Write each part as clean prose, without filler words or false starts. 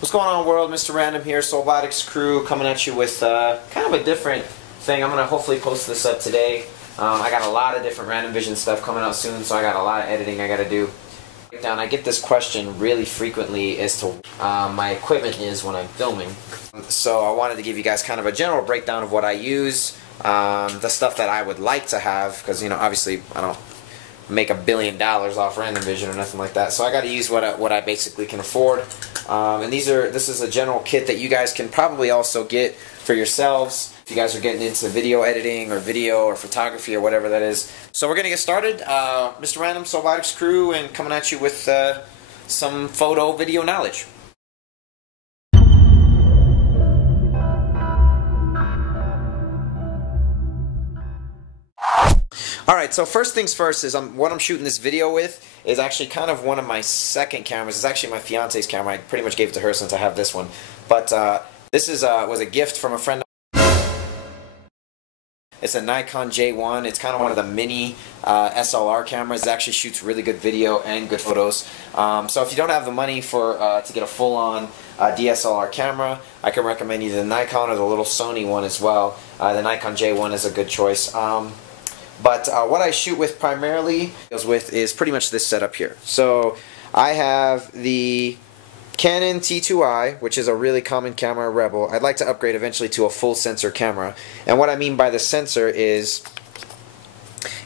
What's going on, world? Mr. Random here, Soulbotics crew, coming at you with kind of a different thing. I'm going to hopefully post this up today. I got a lot of different Random Vision stuff coming out soon, so I got a lot of editing I got to do. I get this question really frequently as to my equipment is when I'm filming. So I wanted to give you guys kind of a general breakdown of what I use, the stuff that I would like to have, because, you know, obviously I don't make $1 billion off Random Vision or nothing like that. So I got to use what I basically can afford. And this is a general kit that you guys can probably also get for yourselves if you guys are getting into video editing or video or photography or whatever that is. So we're gonna get started. Mr. Random, Soulbotics crew, and coming at you with some photo video knowledge. Alright, so first things first is what I'm shooting this video with is actually kind of one of my second cameras. It's actually my fiance's camera. I pretty much gave it to her since I have this one. But this was a gift from a friend. It's a Nikon J1. It's kind of one of the mini SLR cameras. It actually shoots really good video and good photos. So if you don't have the money to get a full-on DSLR camera, I can recommend either the Nikon or the little Sony one as well. The Nikon J1 is a good choice. But what I shoot with primarily is pretty much this setup here. So I have the Canon T2i, which is a really common camera, Rebel. I'd like to upgrade eventually to a full sensor camera. And what I mean by the sensor is,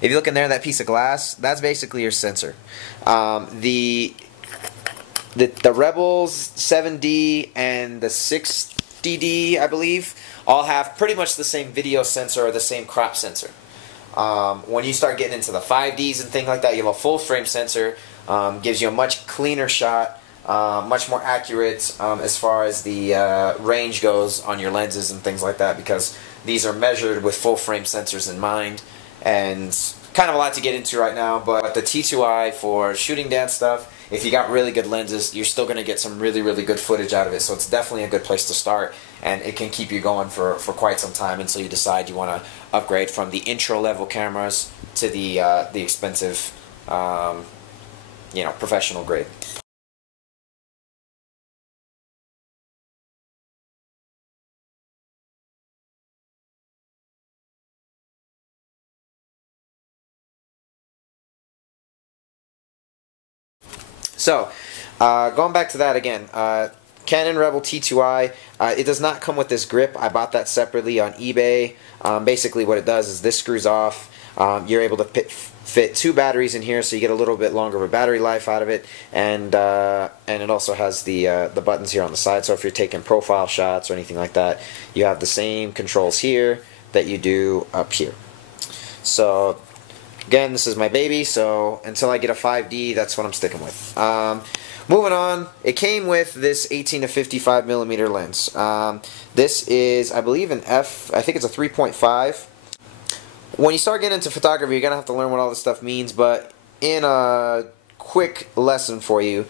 if you look in there, that piece of glass, that's basically your sensor. The Rebels 7D and the 60D, I believe, all have pretty much the same video sensor or the same crop sensor. When you start getting into the 5Ds and things like that, you have a full frame sensor, gives you a much cleaner shot, much more accurate as far as the range goes on your lenses and things like that, because these are measured with full frame sensors in mind, and kind of a lot to get into right now. But the T2i for shooting dance stuff, if you got really good lenses, you're still going to get some really, really good footage out of it. So it's definitely a good place to start, and it can keep you going for quite some time until you decide you want to upgrade from the intro level cameras to the expensive, you know, professional grade. So, going back to that again, Canon Rebel T2i, it does not come with this grip. I bought that separately on eBay. Basically what it does is this screws off. You're able to fit 2 batteries in here, so you get a little bit longer of a battery life out of it, and it also has the buttons here on the side, so if you're taking profile shots or anything like that, you have the same controls here that you do up here. So again, this is my baby, so until I get a 5D, that's what I'm sticking with. Moving on, it came with this 18 to 55 millimeter lens. This is, I believe, I think it's a 3.5. When you start getting into photography, you're going to have to learn what all this stuff means, but in a quick lesson for you,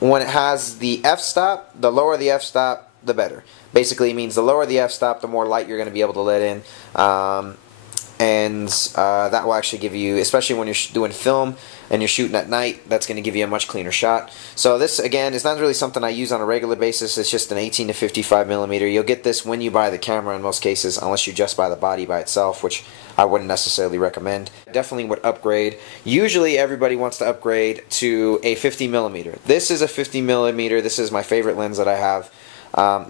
when it has the f-stop, the lower the f-stop, the better. Basically, it means the lower the f-stop, the more light you're going to be able to let in. And that will actually give you, especially when you're doing film and you're shooting at night, that's going to give you a much cleaner shot. So this, again, is not really something I use on a regular basis. It's just an 18 to 55 millimeter. You'll get this when you buy the camera in most cases, unless you just buy the body by itself, which I wouldn't necessarily recommend. Definitely would upgrade. Usually everybody wants to upgrade to a 50 millimeter. This is a 50 millimeter. This is my favorite lens that I have.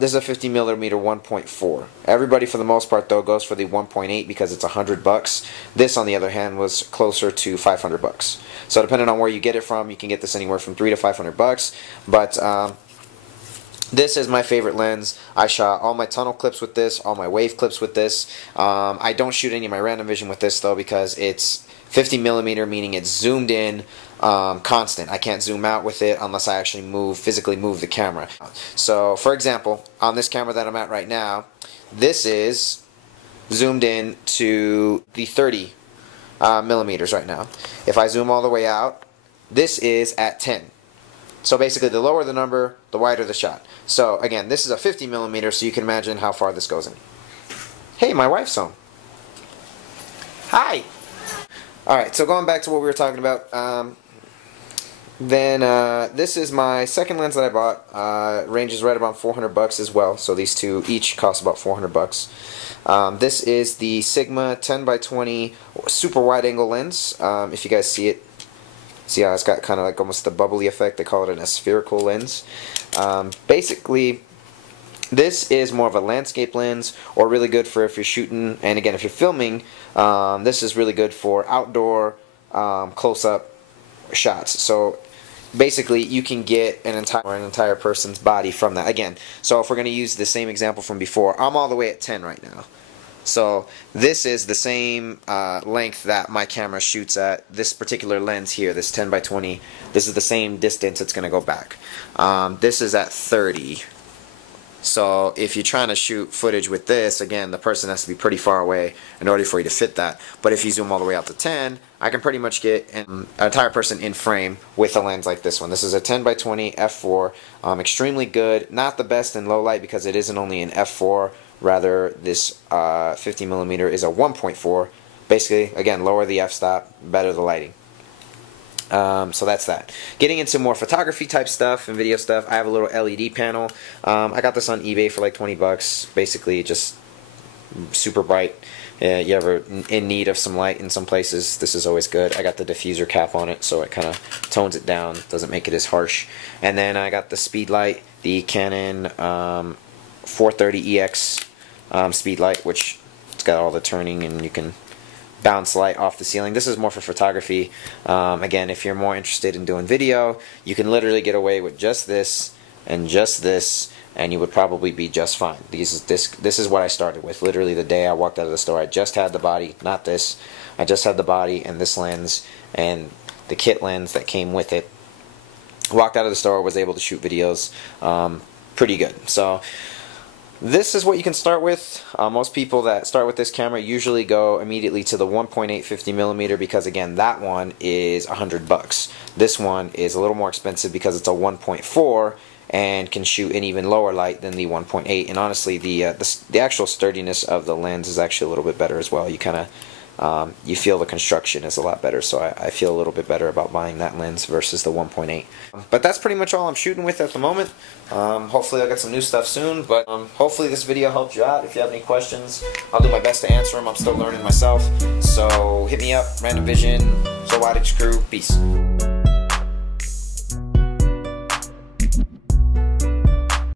This is a 50 millimeter 1.4. Everybody, for the most part, though, goes for the 1.8 because it's $100. This, on the other hand, was closer to $500. So depending on where you get it from, you can get this anywhere from $300 to $500. But this is my favorite lens. I shot all my tunnel clips with this, all my wave clips with this. I don't shoot any of my Random Vision with this, though, because it's 50 millimeter, meaning it's zoomed in, constant. I can't zoom out with it unless I actually physically move the camera. So, for example, on this camera that I'm at right now, this is zoomed in to the 30 millimeters right now. If I zoom all the way out, this is at 10. So basically, the lower the number, the wider the shot. So again, this is a 50 millimeter, so you can imagine how far this goes in. Hey, my wife's home. Hi. Alright, so going back to what we were talking about, Then this is my second lens that I bought. Ranges right about 400 bucks as well. So these two each cost about 400 bucks. This is the Sigma 10x20 super wide angle lens. If you guys see it, see how it's got kind of like almost the bubbly effect. They call it a spherical lens. Basically, this is more of a landscape lens, or really good for if you're shooting, and again if you're filming. This is really good for outdoor close-up shots. So basically you can get an entire person's body from that. Again, so if we're going to use the same example from before, I'm all the way at 10 right now. So this is the same length that my camera shoots at. This particular lens here, this 10x20, this is the same distance it's going to go back. This is at 30. So if you're trying to shoot footage with this, again, the person has to be pretty far away in order for you to fit that. But if you zoom all the way out to 10, I can pretty much get an entire person in frame with a lens like this one. This is a 10x20 f4, extremely good. Not the best in low light because it isn't only an f4. Rather, this 50mm is a 1.4. Basically, again, lower the f-stop, better the lighting. So that's that. Getting into more photography type stuff and video stuff, I have a little LED panel. I got this on eBay for like 20 bucks. Basically just super bright. You ever in need of some light in some places, this is always good. I got the diffuser cap on it, so it kind of tones it down, doesn't make it as harsh. And then I got the speed light, the Canon 430EX speed light, which it's got all the turning and you can bounce light off the ceiling. This is more for photography. Again, if you're more interested in doing video, you can literally get away with just this, and you would probably be just fine. This is what I started with. Literally the day I walked out of the store, I just had the body, not this. I just had the body and this lens and the kit lens that came with it. Walked out of the store, was able to shoot videos pretty good. So this is what you can start with. Most people that start with this camera usually go immediately to the 1.8 50mm because again that one is 100 bucks. This one is a little more expensive because it's a 1.4 and can shoot in even lower light than the 1.8. And honestly, the actual sturdiness of the lens is actually a little bit better as well. You kind of you feel the construction is a lot better, so I feel a little bit better about buying that lens versus the 1.8. But that's pretty much all I'm shooting with at the moment. Hopefully I'll get some new stuff soon, but hopefully this video helped you out. If you have any questions, I'll do my best to answer them. I'm still learning myself, so hit me up. Random Vision, So Wattage Crew, peace.